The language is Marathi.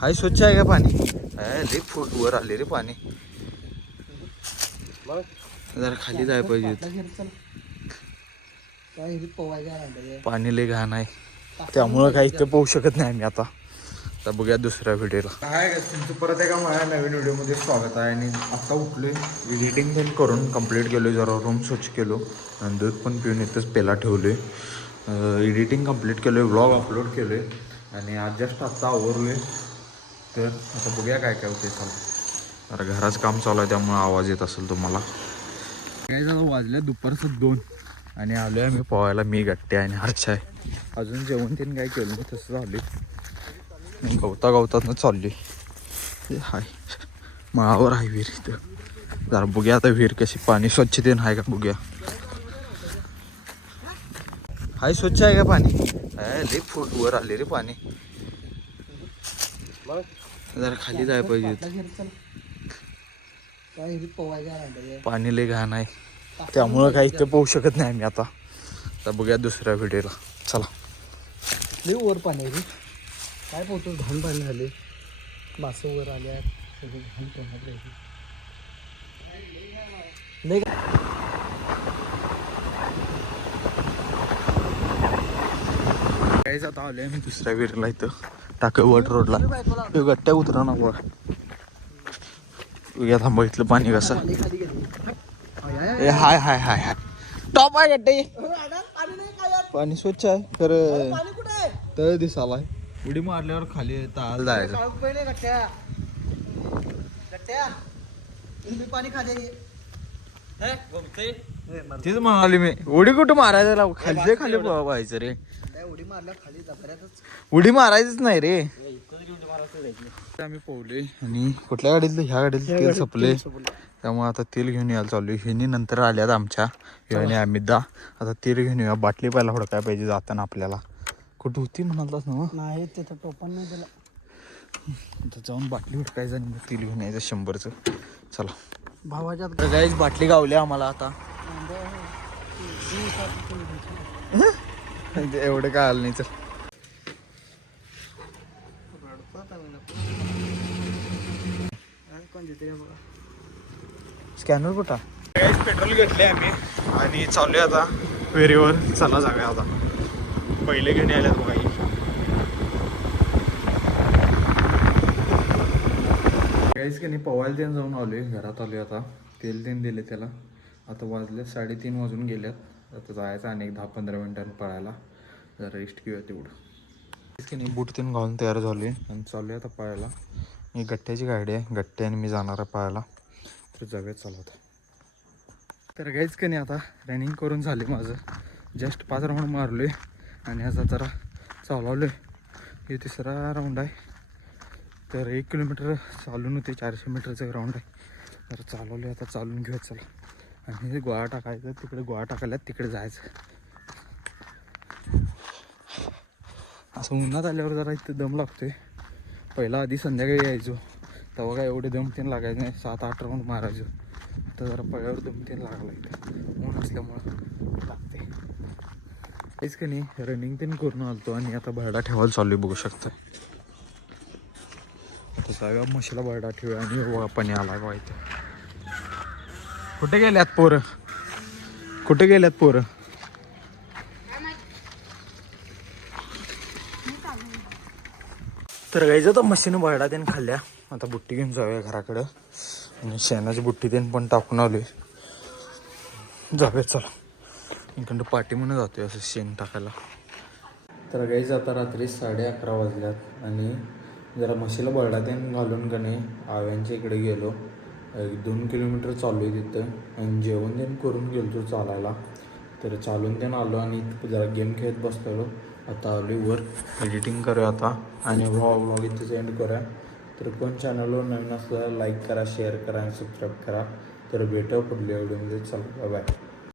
हाय, स्वच्छ आहे का पाणी? लई फूट वर आले रे पाणी. जरा खाली जाय पाहिजे. पाणी लई घाण आहे, त्यामुळं काही इथं पोहू शकत नाही आम्ही आता. आता बघूया दुसऱ्या व्हिडिओला. काय तुमचं परत एका माझ्या नवीन व्हिडिओमध्ये स्वागत आहे. आणि आता उठलो, एडिटिंग पण करून कंप्लीट केलो, जरा रूम स्वच्छ केलो आणि दूध पण पिऊन इथंच पेला ठेवलो. एडिटिंग कंप्लीट केलो, व्लॉग अपलोड केलो आणि आज जस्ट आत्ता आवरलो. तर आता बघूया काय काय होते. चालू जरा घराचं काम चालू आहे, त्यामुळे आवाज येत असेल तुम्हाला. काय जरा वाजल्या दुपारचं 2 आणि आलो आहे मी पोहायला. मी गट्टे आणि हर्षा आहे. अजून जेवण त्यांनी काय केलं नाही, तसं झालं. गवतानं चालली. हाय माळावर आहे विहीर इथं. जरा बघूया आता विहीर कशी पाणी स्वच्छतेन आहे का बघूया. हाय, स्वच्छ आहे का पाणी? लई फूट वर आले रे पाणी. जरा खाली जाय पाहिजे. पाणी लई घाण आहे, त्यामुळं काही इथं पोहू शकत नाही आम्ही आता. आता बघूया दुसऱ्या व्हिडिओला. चला. लई वर पाणी आहे, काय पोहतो, घाण पाणी झाले, मासे वर आल्या, घाण तोंडात राहिली. काहीच आता आलोय मी दुसऱ्या विहिरीला इथं टाकवट रोडला. गट्ट्या उतरा ना बघ. या थांबा, इथलं पाणी कसं. हाय हाय हाय हाय टॉप आहे गट्टे. पाणी स्वच्छ आहे तर तळ दिसालाय. उडी मारल्यावर खाली तळाला जायचं. तेच म्हणाले मी, उडी कुठं मारायचं, खाली खाली व्हायचं रे. उडी मारल्या खाली दबऱ्यातच. उडी मारायचीच नाही रे. आम्ही पोहले आणि कुठल्या गाडीतलं, ह्या गाडीतलं तेल संपले, त्यामुळे आता तेल घेऊन यायला चालू. ह्यांनी नंतर आल्यात आमच्या आणि आम्ही आता तेल घेऊन येऊया. बाटली पहिला हुडकाय पाहिजे जाताना आपल्याला. कुठं होती म्हणालतास ना? नाही, तिथं टोपण नाही दिला. आता जाऊन बाटली हुडकायचं आणि मग तेल घेऊन यायचं 100चं. चला. भावाच्यात गाईच बाटली गावली आम्हाला आता. एवढं काय आलं नाही. चल. स्कॅनर कुठं? पेट्रोल घेतले आम्ही आणि चाललोय आता विहिरीवर. चला जाऊया आता. पहिले घेऊन यायला बघा. काहीच की नाही, पवायला त्यानं जाऊन आलोय. घरात आलोय आता. तेल तेन दिले त्याला. आता वाजले 3:30 वाजून गेल्यात. आता जायचं आणि 10-15 मिनिटांनी पळायला. जरा रेस्ट घेऊया तेवढं. काहीच की नाही, बूट तेन घालून तयार झालोय आणि चाललोय आता पळायला. ही गट्ट्याची गाडी आहे, गट्टे आणि मी जाणार आहे पळायला. तर जाऊयात, चालवत. तर काहीच की नाही, आता रनिंग करून झाले माझं. जस्ट 5 राऊंड मारलोय आणि आता जरा चालवलोय. हे 3रा राऊंड आहे. तर 1 किलोमीटर चालून होते. 400 मीटरचं ग्राउंड आहे. तर चालवलोय आता, चालून घेऊया चला. आणि गोळा टाकायचं, तिकडे गोळा टाकायला तिकडे जायचं. असं उन्हात आल्यावर जरा इथं दम लागतोय. पहिला आधी संध्याकाळी यायचो, तेव्हा काय एवढे दम तीन लागायचं नाही. 7-8 राऊंड मारायचो. आता जरा पळ्यावर दम तीन लागला इथं, ऊन असल्यामुळं लागते. काहीच की नाही, रनिंग तीन करून आलतो आणि आता भरडा ठेवायला चालू आहे, बघू शकता. आता जाऊया म्हशीला भरडा ठेवूया आणि पाणी आला बा इथं. कुठे गेल्यात पोरं? कुठे गेल्यात पोरं? तर गाईचं तर म्हशीनं भरडा त्यानं खाल्ल्या. आता बुट्टी घेऊन जाऊया घराकडं आणि शेणाची बुट्टी त्यानं पण टाकून आलोय. जाऊया चला. इकडं पाठी म्हणून जातोय असं शेण टाकायला. तर गाईच आता रात्री 11:30 वाजल्यात आणि जरा म्हशीला भरडा त्यानं घालून का नाही आव्यांच्या इकडे गेलो. 2 किलोमीटर चालू आहे तिथं आणि जेवण त्यानं करून गेलो चालायला. तर चालून त्यानं आलो आणि जरा गेम खेळत बसलेलो. आता आलो वर. एडिटिंग करूया आता आणि व्लॉग इथेच एंड करूया. तर कोण चॅनलवर नवीन असलं लाईक करा, शेअर करा आणि सबस्क्राईब करा. तर भेटू पुढल्या व्हिडिओमध्ये. चला, बाय बाय.